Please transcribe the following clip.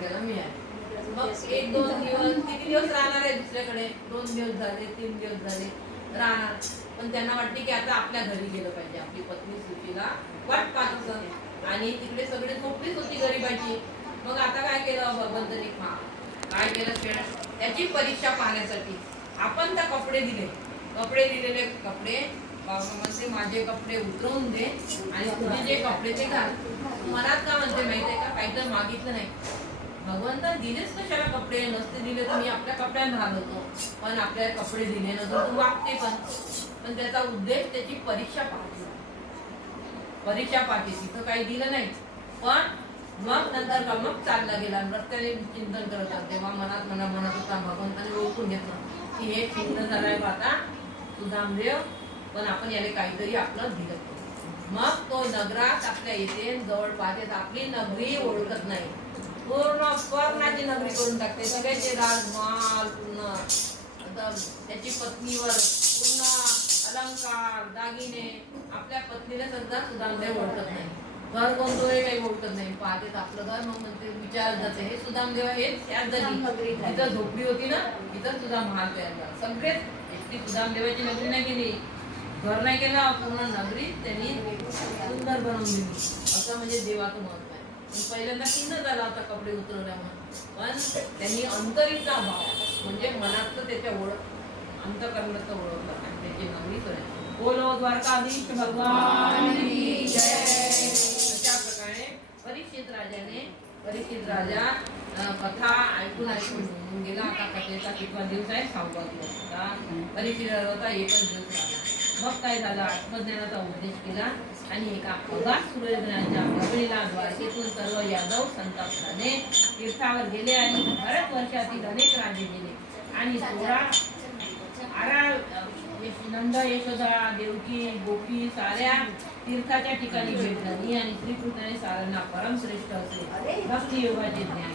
द्वारकेला मिळाली. मग एक दोन दिवस, किती दिवस राहणार आहे दुसऱ्याकडे? 2 दिवस झाले, 3 दिवस झाले, राहणार. पण त्यांना वाटते की आता आपल्या घरी गेलं पाहिजे. आपली पत्नी सुशीला वाट पाहत असत आणि तिकडे सगळे झोपलीच होती गरीबाची. मग आता काय केलं भगवंतनी? काय केलं? त्याची परीक्षा पाहण्यासाठी आपण त्या कपडे दिले. कपडे दिलेले कपडे म्हणजे माझे कपडे उतरवून दे आणि तुझे जे कपडे ते घाल. मनात का म्हणते माहिती आहे का? काही तर मागितलं नाही. भगवंता दिलेच कशाला कपडे? नसते दिले तर मी आपल्या कपड्यात घालवतो, पण आपल्याला कपडे दिले नसून तू वागते. पण त्याचा उद्देश त्याची परीक्षा पाहते. परीक्षा पाहते. तिथं काही दिलं नाही, पण मग नंतर का मग चालला गेला. रस्त्याने चिंतन करत होता तेव्हा म्हणत होता, भगवंताने ओळखून घेतलं की हे चिंतन झालंय आता सुदामदेव, पण आपण याला काहीतरी आपलं दिलं. मग तो नगरात आपल्या येते, जवळ पाहते, आपली नगरी ओळखत नाही. पूर्ण स्वर्णाची नगरी करून टाकते. सगळ्याचे राजमाल पूर्ण, त्याची पत्नीवर पूर्ण अलंकार दागिने. आपल्या पत्नीला सुद्धा सुदामदेव ओळखत नाही. घर कोणतं आहे काही ओळखत नाही. पाहतेच आपलं घर. मग म्हणते, विचारत जाते, हे सुदामदेव हेच त्याच जागी तिथं झोपडी होती ना, तिथं सुद्धा महाल तयार झाला. सगळेच एकटी सुदामदेवाची नगरी नाही केली, घर नाही केलं, पूर्ण नगरी त्यांनी सुंदर बनवून दिली. असं म्हणजे देवाचं महत्व आहे. पहिल्यांदा किंड झाला होता कपडे उतरवल्यामुळे, पण त्यांनी अंतरीचा भाव म्हणजे मनातलं त्याच्या ओळख, अंतकरणाचं ओळखलं आणि त्याची नगरी करायची. बोलो द्वारकाधीश भगवान की जय. अशा प्रकारे परीक्षित राजा कथा ऐकून होऊन गेला. आता कथेचा कितवा दिवस आहे? 6वा दिवस. परीक्षित होता, एकच दिवस राहिला. मग काय झालं? आत्मज्ञानाचा उपदेश केला आणि एका अगाध सूर्यग्रहणाच्या बगळीला द्वारकेतून सर्व यादव संताप झाले, तीर्थावर गेले आणि भारतवर्षातील अनेक राज्य गेले आणि 16 नंद, यशोदा, देवकी, गोपी साऱ्या तीर्थाच्या ठिकाणी भेट झाली आणि श्रीकृष्णाने साऱ्यांना परमश्रेष्ठ असे भक्ती योगाचे ज्ञान